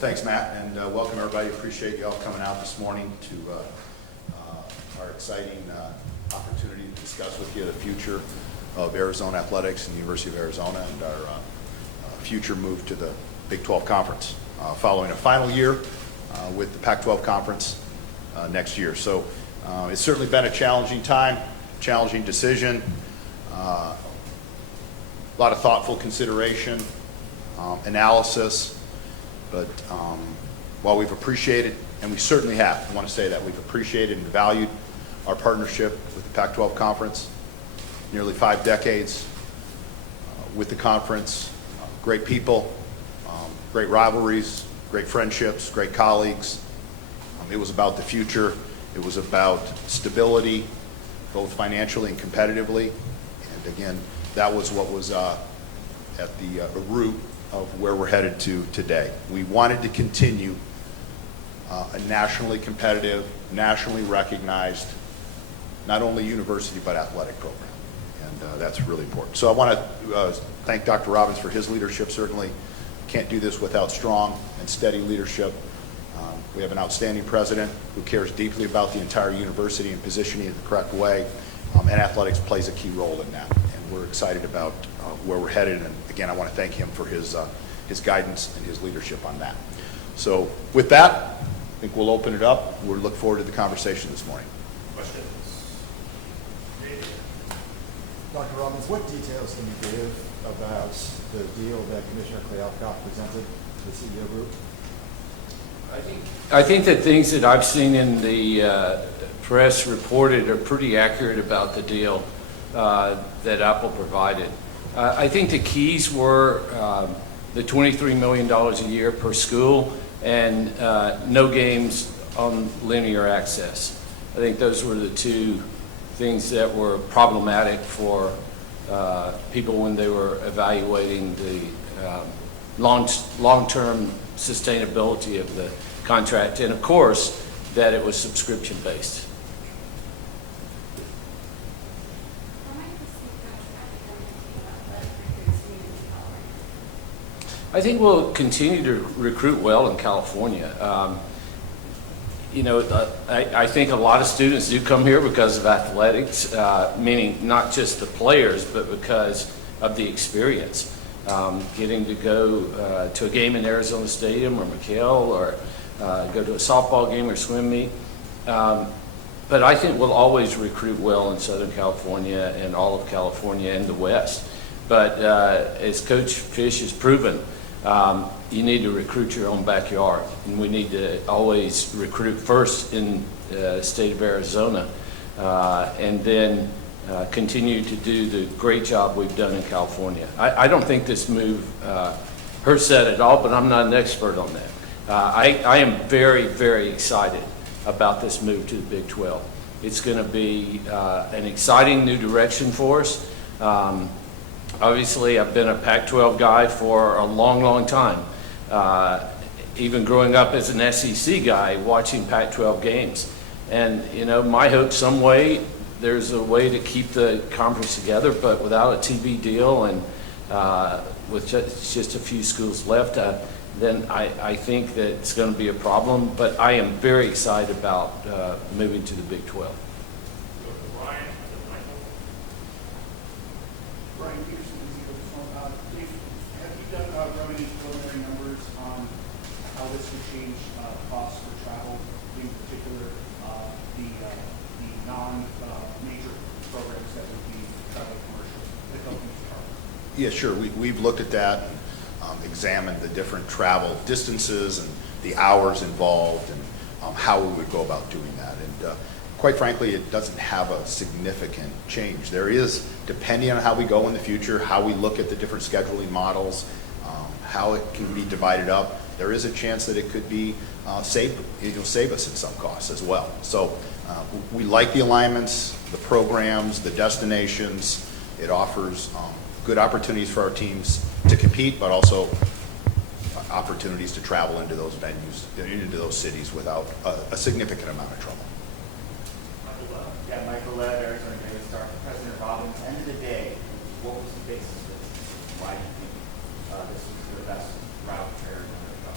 Thanks, Matt, and welcome everybody. Appreciate you all coming out this morning to our exciting opportunity to discuss with you the future of Arizona athletics and the University of Arizona and our future move to the Big 12 Conference following a final year with the Pac-12 Conference next year. So it's certainly been a challenging time, challenging decision, a lot of thoughtful consideration, analysis. But while we've appreciated, and we certainly have, I want to say that we've appreciated and valued our partnership with the Pac-12 Conference, nearly 5 decades with the conference, great people, great rivalries, great friendships, great colleagues. It was about the future. It was about stability, both financially and competitively. And again, that was what was at the root of where we're headed to today. We wanted to continue a nationally competitive, nationally recognized, not only university but athletic program, and that's really important. So I want to thank Dr. Robbins for his leadership. Certainly can't do this without strong and steady leadership. We have an outstanding president who cares deeply about the entire university and positioning it the correct way, and athletics plays a key role in that. And we're excited about where we're headed, and again, I want to thank him for his guidance and his leadership on that. So with that, I think we'll open it up. We'll look forward to the conversation this morning. Questions? Dr. Robbins, what details can you give about the deal that Commissioner Kleofkoff presented to the CEO group? I think that things that I've seen in the press reported are pretty accurate about the deal that Apple provided. I think the keys were the $23 million a year per school and no games on linear access. I think those were the two things that were problematic for people when they were evaluating the long-term sustainability of the contract, and of course that it was subscription-based. I think we'll continue to recruit well in California. I think a lot of students do come here because of athletics, meaning not just the players, but because of the experience. Getting to go to a game in Arizona Stadium or McHale, or go to a softball game or swim meet. But I think we'll always recruit well in Southern California and all of California and the West. But as Coach Fish has proven, you need to recruit your own backyard, and we need to always recruit first in the state of Arizona, and then continue to do the great job we've done in California. I don't think this move hurts that at all, but I'm not an expert on that. I am very, very excited about this move to the Big 12. It's going to be an exciting new direction for us. Obviously, I've been a Pac-12 guy for a long, long time. Even growing up as an SEC guy, watching Pac-12 games. And, my hope some way, there's a way to keep the conference together, but without a TV deal and with just a few schools left, then I think that it's going to be a problem. But I am very excited about moving to the Big 12. Have you done any preliminary numbers on how this would change costs for travel, in particular the non-major programs that would be travel commercial that don't use travel? Yeah, sure. We've looked at that, examined the different travel distances and the hours involved, and how we would go about doing that. And quite frankly, it doesn't have a significant change. There is, depending on how we go in the future, how we look at the different scheduling models, how it can be divided up, there is a chance that it could be save us in some costs as well. So we like the alignments, the programs, the destinations. It offers good opportunities for our teams to compete, but also opportunities to travel into those venues, into those cities without a significant amount of trouble. Yeah, Michael Lev, Arizona Daily Star. President Robbins, end of the day, what was the basis of this? Why do you think this is the best route for Arizona to go?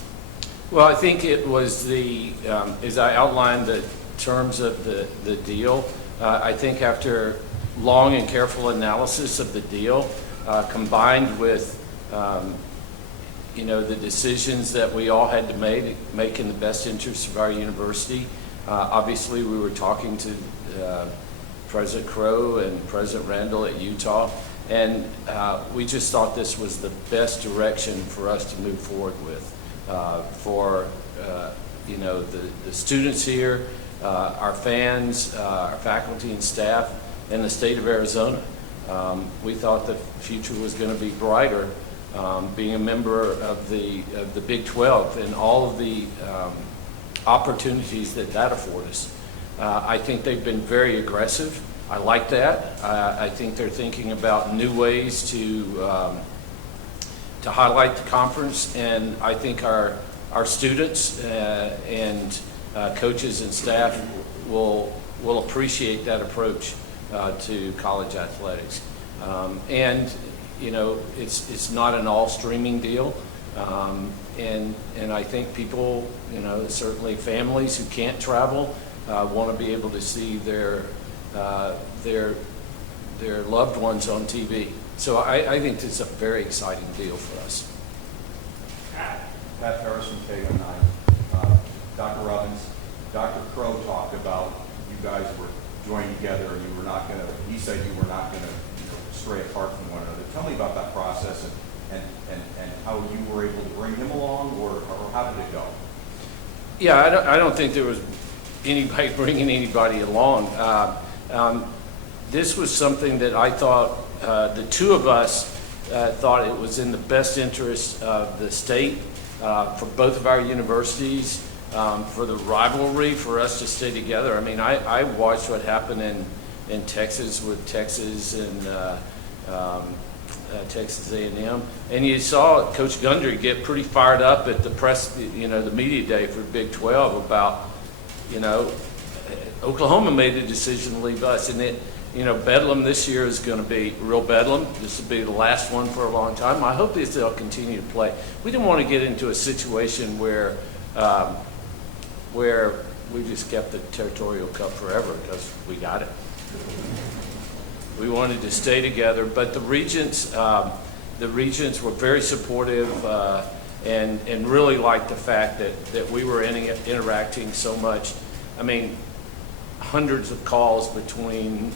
Well, I think it was as I outlined the terms of the deal, I think after long and careful analysis of the deal, combined with, the decisions that we all had to make in the best interest of our university. Obviously, we were talking to President Crow and President Randall at Utah, and we just thought this was the best direction for us to move forward with. For the students here, our fans, our faculty and staff, and the state of Arizona. We thought the future was going to be brighter, being a member of the Big 12 and all of the opportunities that afford us. I think they've been very aggressive. I like that. I think they're thinking about new ways to highlight the conference, and I think our students and coaches and staff will appreciate that approach to college athletics. And it's not an all streaming deal, and I think people, certainly families who can't travel want to be able to see their loved ones on TV. So I think it's a very exciting deal for us. Pat Harrison, K-9. Dr. Robbins, Dr. Crow talked about you guys were joined together and you were not going to, he said you were not going to stray apart from one another. Tell me about that process and how you were able to bring him along, or how did it go? Yeah, I don't think there was anybody bringing anybody along. This was something that I thought the two of us thought it was in the best interest of the state, for both of our universities, for the rivalry, for us to stay together. I mean, I watched what happened in Texas with Texas and Texas A&M, and you saw Coach Gundry get pretty fired up at the press, the media day for Big 12 about, Oklahoma made the decision to leave us, and Bedlam this year is going to be real Bedlam. This will be the last one for a long time. I hope they'll continue to play. We didn't want to get into a situation where we just kept the Territorial Cup forever because we got it. We wanted to stay together, but the regents were very supportive and really liked the fact that we were interacting so much. I mean, hundreds of calls between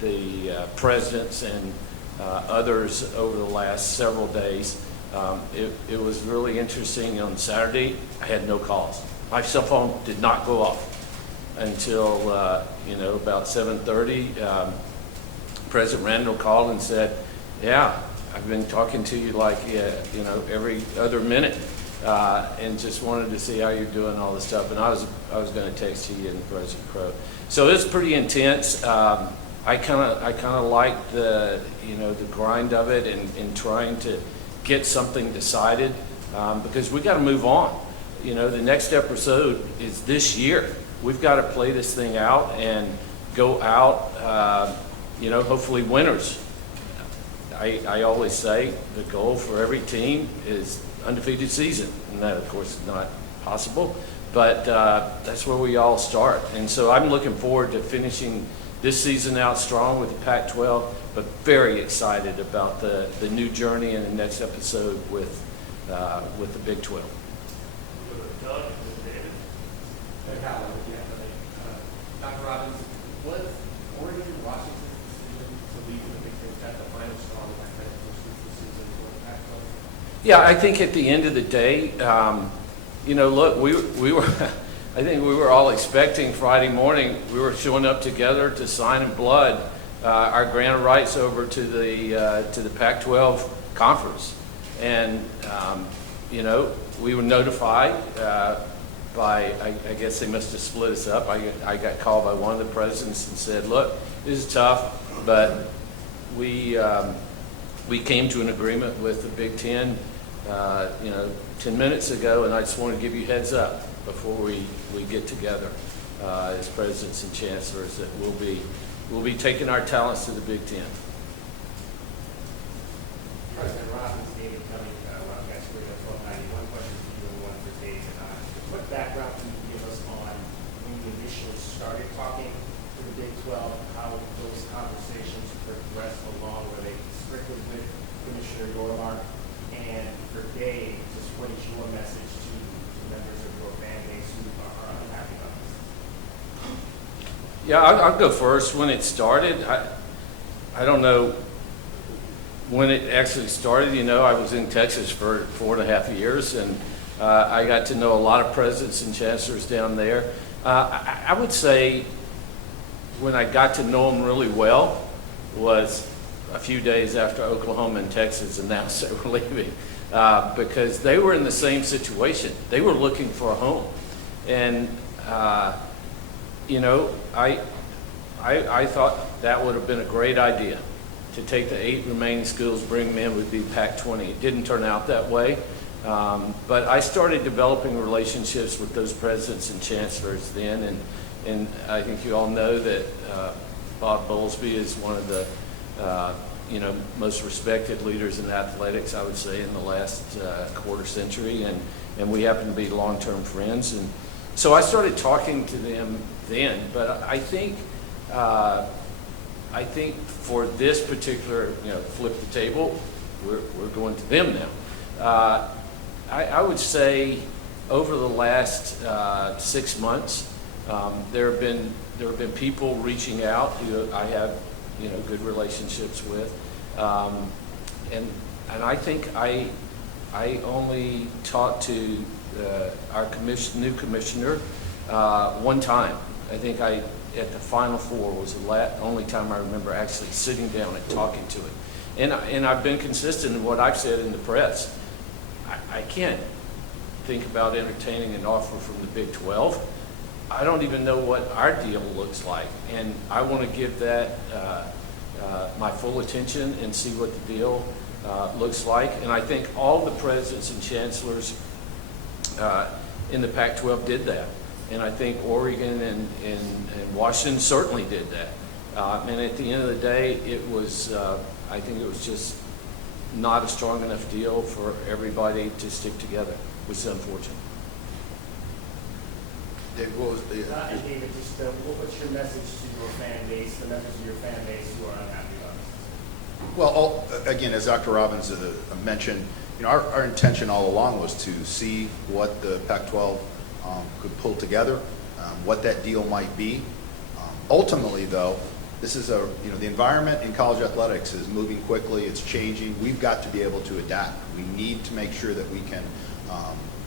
the presidents and others over the last several days. It was really interesting. On Saturday, I had no calls. My cell phone did not go off until about 7:30. President Randall called and said, "Yeah, I've been talking to you like every other minute, and just wanted to see how you're doing, all this stuff." And I was going to text you and President Crow. So it's pretty intense. I kind of like the grind of it and trying to get something decided, because we got to move on. The next episode is this year. We've got to play this thing out and go out, hopefully winners. I always say the goal for every team is undefeated season, and that of course is not possible, but that's where we all start. And so I'm looking forward to finishing this season out strong with the Pac-12, but very excited about the new journey and the next episode with the Big 12. Doug and David. Dr. Robbins, was Oregon Washington's decision to leave the Big Ten at the final straw that kind of pushed this season for the Pac-12? Yeah, I think at the end of the day, look, we were, I think we were all expecting Friday morning, we were showing up together to sign in blood our grant of rights over to the Pac-12 conference. And, we were notified by, I guess they must have split us up. I got called by one of the presidents and said, "Look, this is tough, but we came to an agreement with the Big Ten, 10 minutes ago, and I just want to give you heads up before we get together as presidents and chancellors that we'll be taking our talents to the Big Ten." President Robbins, David Cumming, Wildcats Radio 1290. One question K-12, how those conversations progressed along, were they strictly with Commissioner Yormark? And for Dave, just what is your message to members of your fan base who are unhappy about this? Yeah, I'll go first. When it started, I don't know when it actually started. You know, I was in Texas for 4.5 years, and I got to know a lot of presidents and chancellors down there. I would say when I got to know them really well was a few days after Oklahoma and Texas announced they were leaving, because they were in the same situation. They were looking for a home. And, you know, I thought that would have been a great idea to take the 8 remaining schools, bring them in, would be Pac-20. It didn't turn out that way. But I started developing relationships with those presidents and chancellors then, and I think you all know that Bob Bowlesby is one of the you know, most respected leaders in athletics, I would say, in the last quarter century, and we happen to be long-term friends. And so I started talking to them then, but I think for this particular, you know, flip the table, we're going to them now. I would say over the last 6 months, there have been people reaching out who I have, you know, good relationships with, and I think I only talked to our new commissioner one time. I think at the Final Four was the only time I remember actually sitting down and talking to it. And I've been consistent in what I've said in the press. I can't think about entertaining an offer from the Big 12. I don't even know what our deal looks like, and I want to give that my full attention and see what the deal looks like. And I think all the presidents and chancellors in the Pac-12 did that. And I think Oregon and Washington certainly did that. And at the end of the day, it was, I think it was just not a strong enough deal for everybody to stick together, which is unfortunate. Dave, what was the? And David, just what's your message to your fan base, the members of your fan base who are unhappy about this? Well, again, as Dr. Robbins mentioned, you know, our intention all along was to see what the Pac-12 could pull together, what that deal might be. Ultimately, though, this is you know, the environment in college athletics is moving quickly. It's changing. We've got to be able to adapt. We need to make sure that we can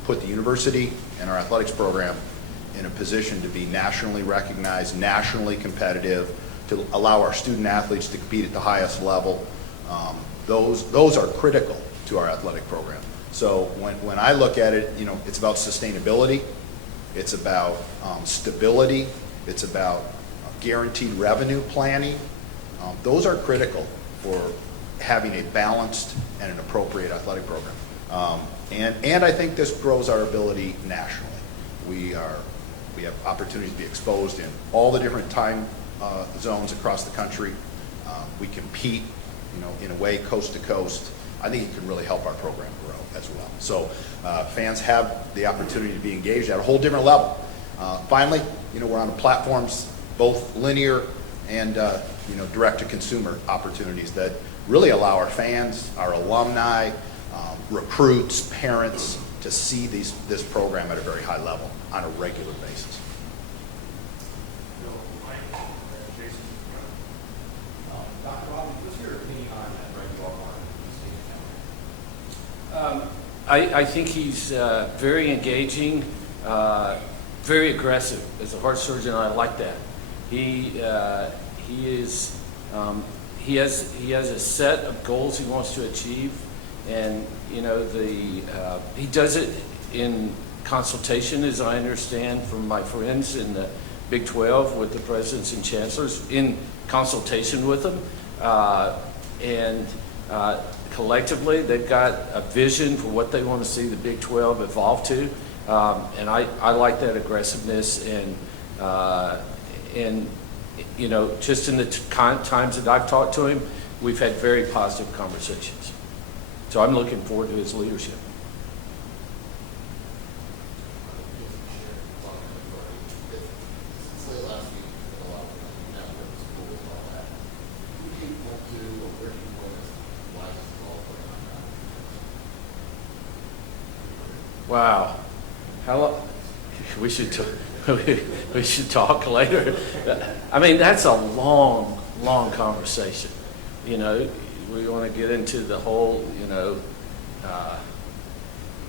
put the university and our athletics program in a position to be nationally recognized, nationally competitive, to allow our student athletes to compete at the highest level. Those are critical to our athletic program. So when I look at it, you know, it's about sustainability, it's about stability, it's about guaranteed revenue planning. Those are critical for having a balanced and an appropriate athletic program. And I think this grows our ability nationally. We have opportunities to be exposed in all the different time zones across the country. We compete, you know, in a way coast to coast. I think it can really help our program grow as well. So fans have the opportunity to be engaged at a whole different level. Finally, you know, we're on the platforms, both linear and you know, direct-to-consumer opportunities that really allow our fans, our alumni, recruits, parents to see this program at a very high level on a regular basis. Dr. Robbins, what's your opinion on that Red York? I think he's very engaging, very aggressive. As a heart surgeon, I like that. He has a set of goals he wants to achieve, and you know, he does it in consultation, as I understand from my friends in the Big 12 with the presidents and chancellors, in consultation with them, and collectively they've got a vision for what they want to see the Big 12 evolve to, and I like that aggressiveness, and you know, just in the times that I've talked to him, we've had very positive conversations. So I'm looking forward to his leadership. Since late last week, a lot of Wow. How long? We should we should talk later. I mean, that's a long, long conversation. You know, we want to get into the whole, you know,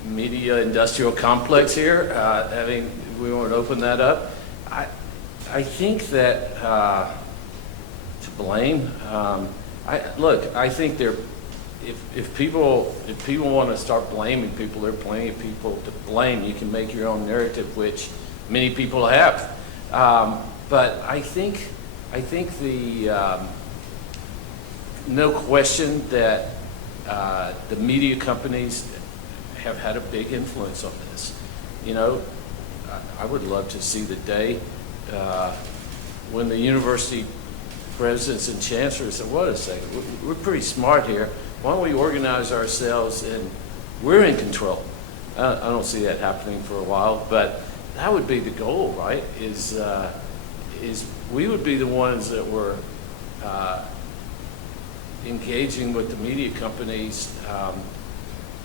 media industrial complex here. I mean, we want to open that up. I think that to blame. I think there. If people want to start blaming people, there are plenty of people to blame. You can make your own narrative, which many people have. But I think the no question that the media companies have had a big influence on this. You know, I would love to see the day when the university presidents and chancellors said, "Wait a second, we're pretty smart here. Why don't we organize ourselves and we're in control?" I don't see that happening for a while, but that would be the goal, right? Is we would be the ones that were engaging with the media companies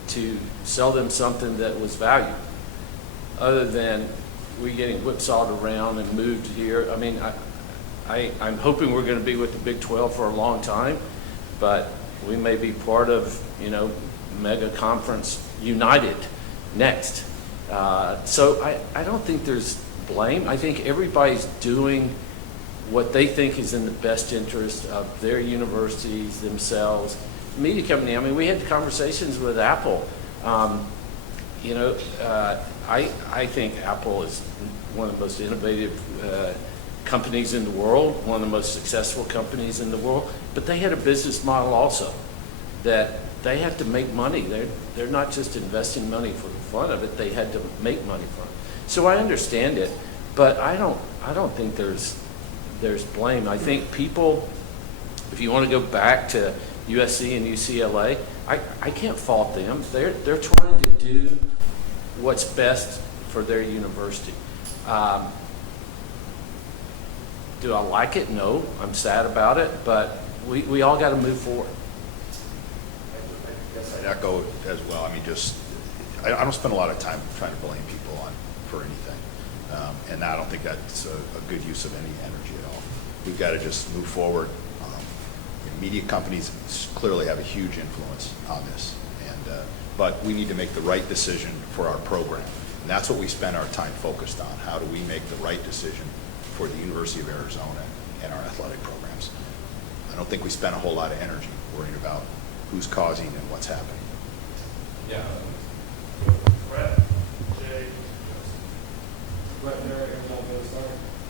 to sell them something that was valued, other than we getting whipsawed around and moved here. I mean, I'm hoping we're going to be with the Big 12 for a long time, but we may be part of, you know, mega conference United next. So I don't think there's blame. I think everybody's doing what they think is in the best interest of their universities, themselves. Media company, I mean, we had conversations with Apple. You know, I think Apple is one of the most innovative companies in the world, one of the most successful companies in the world, but they had a business model also that they have to make money. They're not just investing money for the fun of it, they had to make money from it. So I understand it, but I don't think there's blame. I think people, if you want to go back to USC and UCLA, I can't fault them. They're trying to do what's best for their university. Do I like it? No. I'm sad about it, but we all got to move forward. I guess I'd echo as well. I mean, I don't spend a lot of time trying to blame people for anything. And I don't think that's a good use of any energy at all. We've got to just move forward. Media companies clearly have a huge influence on this. But we need to make the right decision for our program. And that's what we spend our time focused on. How do we make the right decision for the University of Arizona and our athletic programs? I don't think we spend a whole lot of energy worrying about who's causing and what's happening. Yeah. Brett, Jay, Brett,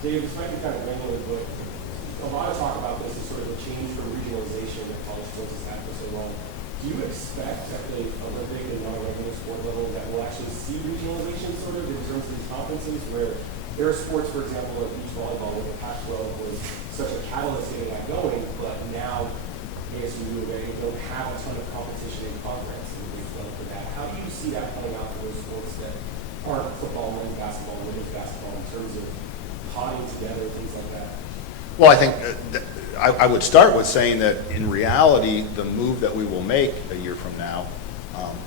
Dave, this might be kind of granular, but a lot of talk about this is sort of a change from regionalization that college sports has had for so long. Do you expect at the Olympic and non-Olympic sport level that we'll actually see regionalization sort of in terms of these conferences where there are sports, for example, like beach volleyball, where the Pac-12 was such a catalyst getting that going, but now ASU, they don't have a ton of competition in conference and they flow for that. How do you see that playing out for those sports that aren't football, men's basketball, women's basketball in terms of potting together, things like that? Well, I think I would start with saying that in reality, the move that we will make a year from now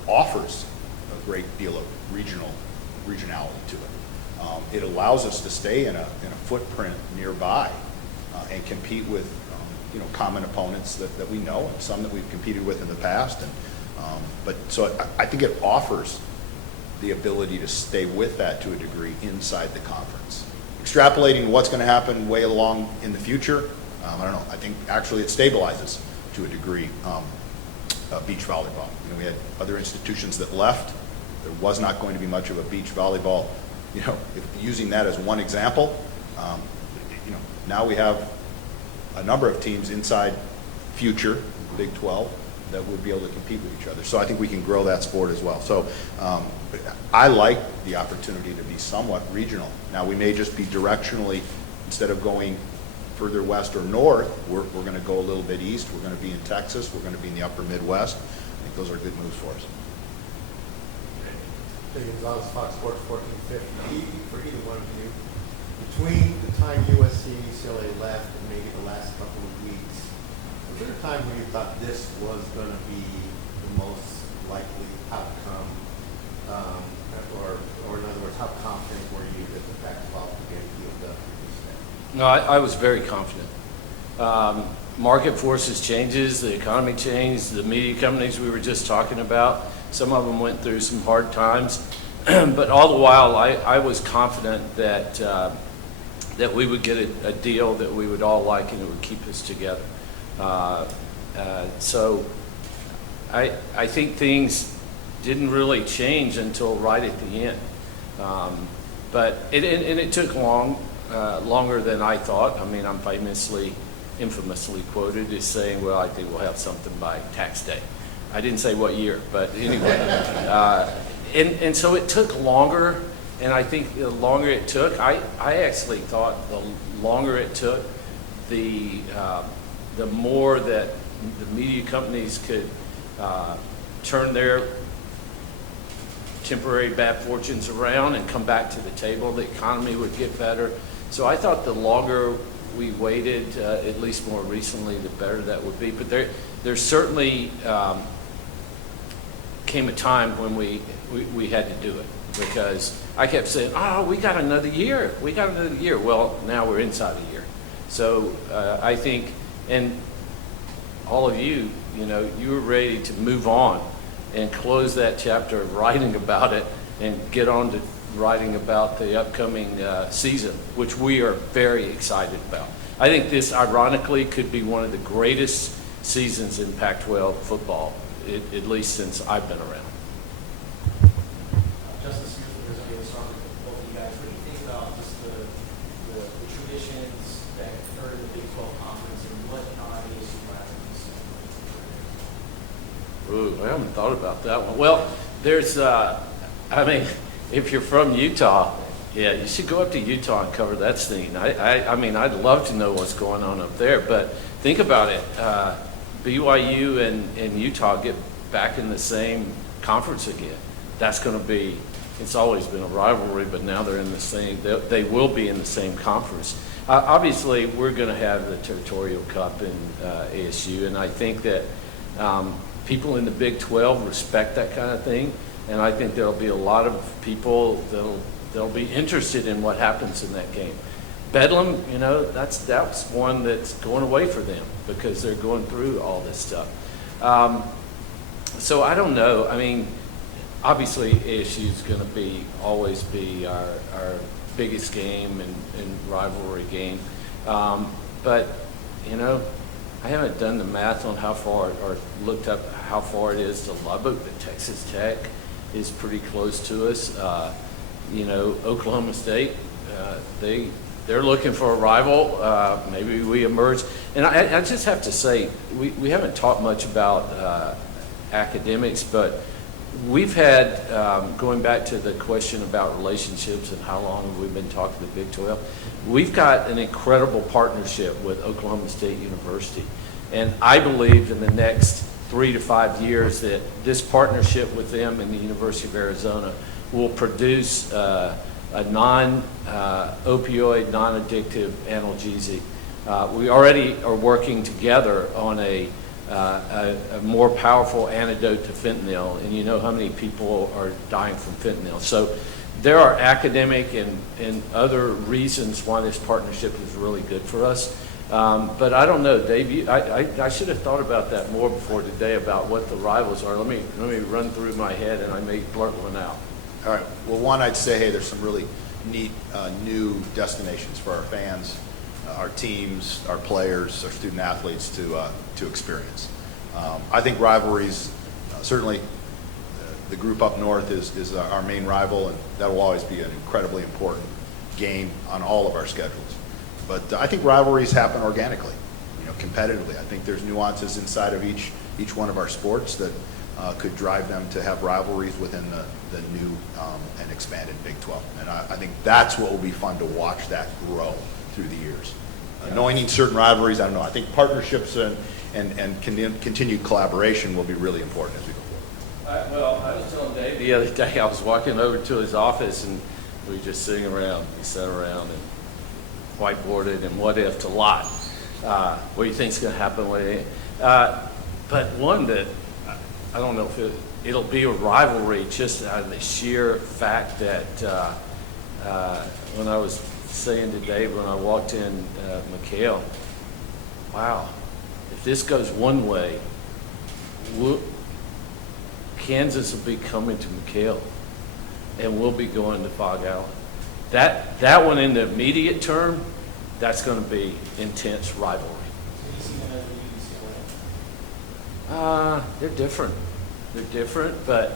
offers a great deal of regionality to it. It allows us to stay in a footprint nearby and compete with common opponents that we know and some that we've competed with in the past. So I think it offers the ability to stay with that to a degree inside the conference. Extrapolating what's going to happen way along in the future, I don't know. I think actually it stabilizes to a degree beach volleyball. We had other institutions that left. There was not going to be much of a beach volleyball. Using that as one example, now we have a number of teams inside future Big 12 that would be able to compete with each other. So I think we can grow that sport as well. So I like the opportunity to be somewhat regional. Now we may just be directionally, instead of going further west or north, we're going to go a little bit east. We're going to be in Texas. We're going to be in the upper Midwest. I think those are good moves for us. Jay Gonzalez, Fox Sports 1450. For either one of you, between the time USC and UCLA left and maybe the last couple of weeks, was there a time when you thought this was going to be the most likely outcome, or No, I was very confident. Market forces changes, the economy changed, the media companies we were just talking about, some of them went through some hard times, but all the while I was confident that that we would get a deal that we would all like and it would keep us together. So I think things didn't really change until right at the end. But it took longer than I thought. I mean, I'm infamously quoted as saying, well, I think we'll have something by tax day. I didn't say what year, but anyway. And so it took longer, and I think the longer it took, I actually thought the longer it took, the more that the media companies could turn their temporary bad fortunes around and come back to the table, the economy would get better. So I thought the longer we waited, at least more recently, the better that would be. But there certainly came a time when we had to do it, because I kept saying, oh, we got another year. Well, now we're inside a year. So I think, and all of you, you were ready to move on and close that chapter of writing about it and get on to writing about the upcoming season, which we are very excited about. I think this, ironically, could be one of the greatest seasons in Pac-12 football, at least since I've been around. Justice, here's going to start with both of you guys. What do you think about just the traditions that occur in the Big 12 Conference and what non-ASU rivalries? Ooh, I haven't thought about that one. Well, there's, if you're from Utah, yeah, you should go up to Utah and cover that scene. I mean, I'd love to know what's going on up there, but think about it. BYU and Utah get back in the same conference again. That's going to be, it's always been a rivalry, but now they're in the same, they will be in the same conference. Obviously, we're going to have the Territorial Cup in ASU, and I think that people in the Big 12 respect that kind of thing, and I think there'll be a lot of people that'll be interested in what happens in that game. Bedlam, that's one that's going away for them because they're going through all this stuff. So I don't know. I mean, obviously ASU is going to always be our biggest game and rivalry game. But I haven't done the math on how far, or looked up how far it is to Lubbock, but Texas Tech is pretty close to us. Oklahoma State, they're looking for a rival. Maybe we emerge. And I just have to say, we haven't talked much about academics, but we've had, going back to the question about relationships and how long have we been talking to the Big 12, we've got an incredible partnership with Oklahoma State University. And I believe in the next 3 to 5 years that this partnership with them and the University of Arizona will produce a non-opioid, non-addictive analgesic. We already are working together on a more powerful antidote to fentanyl, and you know how many people are dying from fentanyl. So there are academic and other reasons why this partnership is really good for us. But I don't know, Dave, I should have thought about that more before today about what the rivals are. Let me run through my head and I may blurt one out. All right. Well, one, I'd say, hey, there's some really neat new destinations for our fans, our teams, our players, our student athletes to experience. I think rivalries, certainly the group up north is our main rival, and that will always be an incredibly important game on all of our schedules. But I think rivalries happen organically, competitively. I think there's nuances inside of each one of our sports that could drive them to have rivalries within the new and expanded Big 12. And I think that's what will be fun to watch that grow through the years. Knowing certain rivalries, I don't know. I think partnerships and continued collaboration will be really important as we go forward. Well, I was telling Dave the other day, I was walking over to his office and we were just sitting around. We sat around and whiteboarded and what if a lot. What do you think's going to happen? But one that I don't know if it'll be a rivalry just out of the sheer fact that when I was saying to Dave when I walked in McHale, wow, if this goes one way, Kansas will be coming to McHale, and we'll be going to Fog Allen. That one in the immediate term, that's going to be intense rivalry. They're different. They're different, but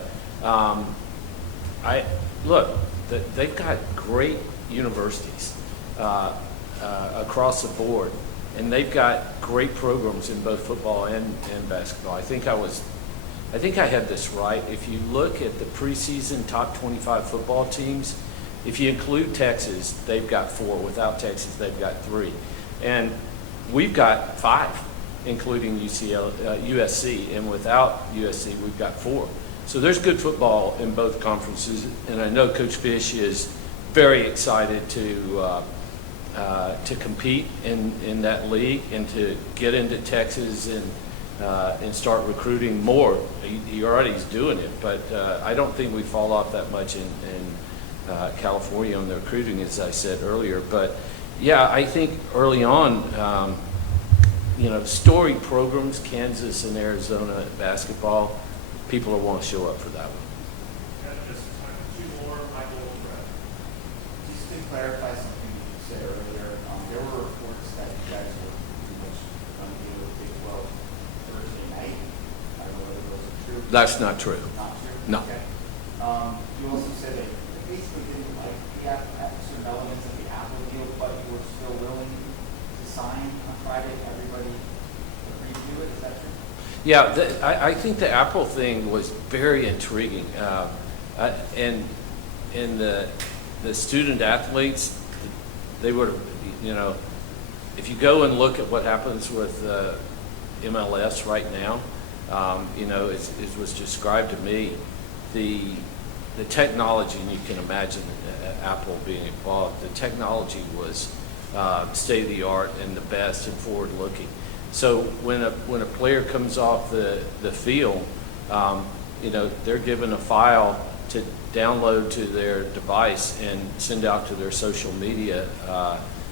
they've got great universities across the board, and they've got great programs in both football and basketball. I think I had this right. If you look at the preseason top 25 football teams, if you include Texas, they've got 4. Without Texas, they've got 3, and we've got 5. Including USC, and without USC, we've got 4. So there's good football in both conferences, and I know Coach Fish is very excited to compete in that league and to get into Texas and start recruiting more. He already is doing it, but I don't think we fall off that much in California on the recruiting, as I said earlier. But yeah, I think early on. Storied programs, Kansas and Arizona basketball, people will want to show up for that one. Just 2 more, Michael and Brett. Just to clarify something you said earlier, there were reports that you guys were pretty much going to deal with Big 12 Thursday night. I don't know whether those are true. That's not true. Not true? No. Okay. You also said that you basically didn't like certain elements of the Apple deal, but you were still willing to sign on Friday. Everybody agreed to do it. Is that true? Yeah, I think the Apple thing was very intriguing, and the student athletes, they were, if you go and look at what happens with MLS right now, it was described to me, the technology, and you can imagine Apple being involved, the technology was state of the art and the best and forward looking. So when a player comes off the field, they're given a file to download to their device and send out to their social media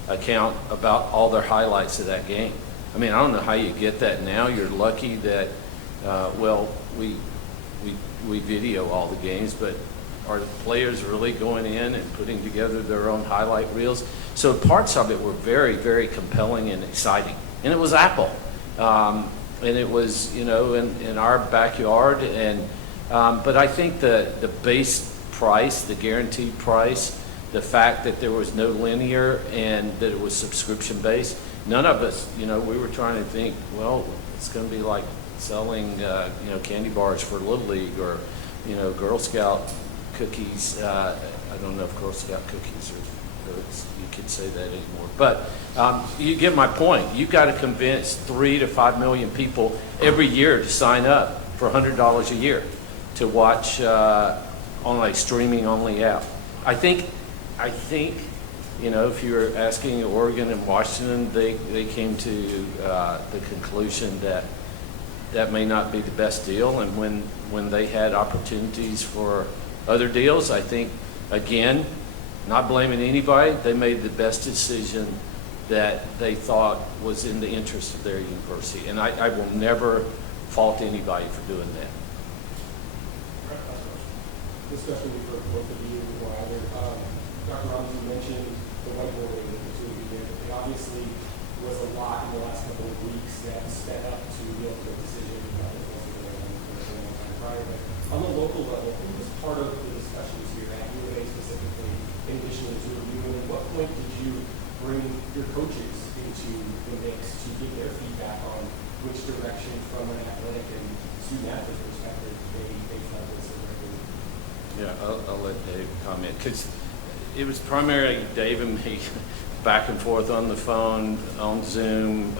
account about all their highlights of that game. I mean, I don't know how you get that now. You're lucky that, we video all the games, but are the players really going in and putting together their own highlight reels? So parts of it were very, very compelling and exciting. And it was Apple. And it was, in our backyard. But I think the base price, the guaranteed price, the fact that there was no linear and that it was subscription based, none of us, we were trying to think, well, it's going to be like selling, candy bars for Little League or, Girl Scout cookies. I don't know if Girl Scout cookies you could say that anymore. But you get my point. You've got to convince 3 to 5 million people every year to sign up for $100 a year to watch on a streaming-only app. I think, if you were asking Oregon and Washington, they came to the conclusion that may not be the best deal. And when they had opportunities for other deals, I think, again, not blaming anybody, they made the best decision that they thought was in the interest of their university. And I will never fault anybody for doing that. This question will be for both of you or either. Dr. Robbins, you mentioned the whiteboarding that the two of you did. It obviously was a lot in the last couple of weeks that sped up to the ultimate decision. That was also going on for a long time prior. But on the local level, who was part of the discussions here at UA specifically, in addition to you? And at what point did you bring your coaches into the mix to give their feedback on which direction from an athletic and student athlete perspective they felt was the right move? Yeah, I'll let Dave comment, because it was primarily Dave and me back and forth on the phone, on Zoom,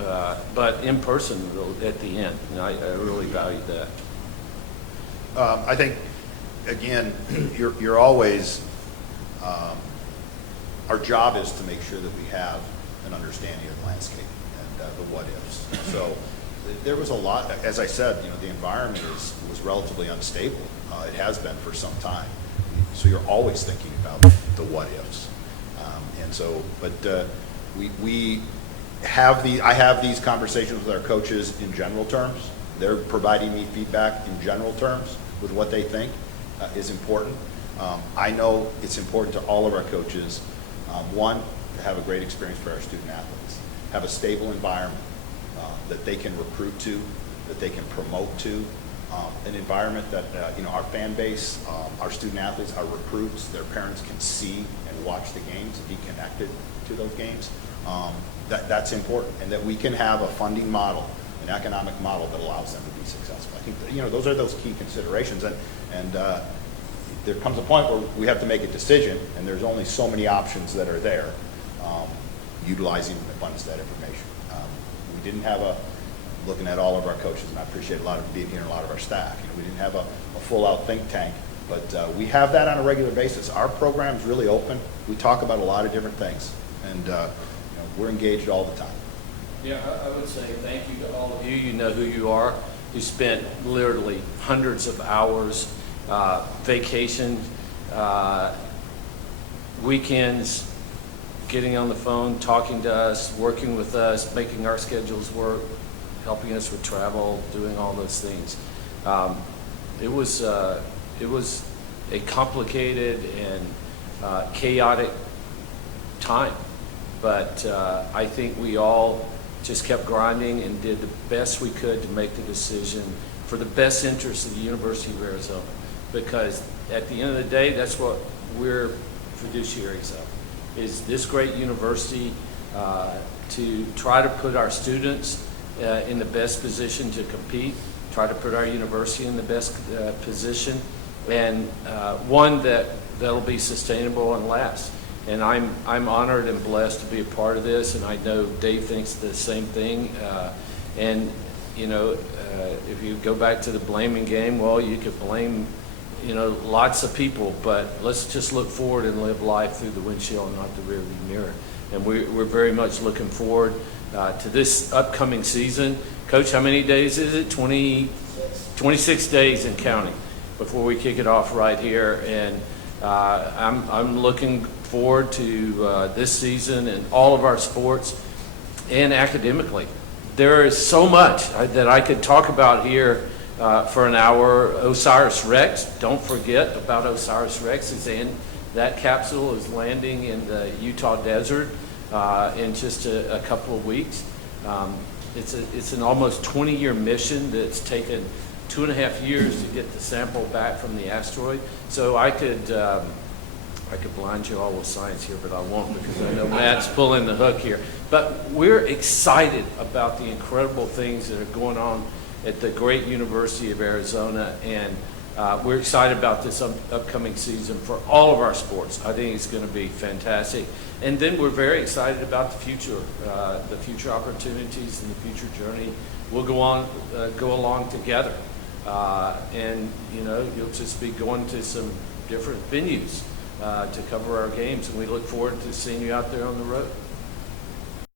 but in person at the end. And I really valued that. I think, again, you're always, our job is to make sure that we have an understanding of the landscape and the what ifs. So there was a lot, as I said, the environment was relatively unstable. It has been for some time. So you're always thinking about the what ifs. And so, but we have I have these conversations with our coaches in general terms. They're providing me feedback in general terms with what they think is important. I know it's important to all of our coaches, one, to have a great experience for our student athletes, have a stable environment that they can recruit to, that they can promote to, an environment that our fan base, our student athletes, our recruits, their parents can see and watch the games and be connected to those games. That's important, and that we can have a funding model, an economic model that allows them to be successful. I think those are those key considerations, and there comes a point where we have to make a decision, and there's only so many options that are there, utilizing and abundance of that information. We didn't have looking at all of our coaches, and I appreciate a lot of being here and a lot of our staff. We didn't have a full-out think tank, but we have that on a regular basis. Our program's really open. We talk about a lot of different things, and we're engaged all the time. Yeah, I would say thank you to all of you. You know who you are. You spent literally hundreds of hours, vacation, weekends, getting on the phone, talking to us, working with us, making our schedules work, helping us with travel, doing all those things. It was a complicated and chaotic time, but I think we all just kept grinding and did the best we could to make the decision for the best interest of the University of Arizona, because at the end of the day, that's what we're fiduciaries of, is this great university to try to put our students in the best position to compete, try to put our university in the best position, and one that'll be sustainable and last. And I'm honored and blessed to be a part of this, and I know Dave thinks the same thing. And if you go back to the blaming game, well, you could blame lots of people, but let's just look forward and live life through the windshield, not the rearview mirror. And we're very much looking forward to this upcoming season. Coach, how many days is it? 26 days and counting before we kick it off right here. And I'm looking forward to this season and all of our sports and academically. There is so much that I could talk about here for an hour. Osiris Rex, don't forget about Osiris Rex. That capsule is landing in the Utah desert in just a couple of weeks. It's an almost 20-year mission that's taken 2.5 years to get the sample back from the asteroid. So I could blind you all with science here, but I won't, because I know Matt's pulling the hook here. But we're excited about the incredible things that are going on at the great University of Arizona, and we're excited about this upcoming season for all of our sports. I think it's going to be fantastic. And then we're very excited about the future opportunities and the future journey. We'll go along together. And you'll just be going to some different venues to cover our games, and we look forward to seeing you out there on the road.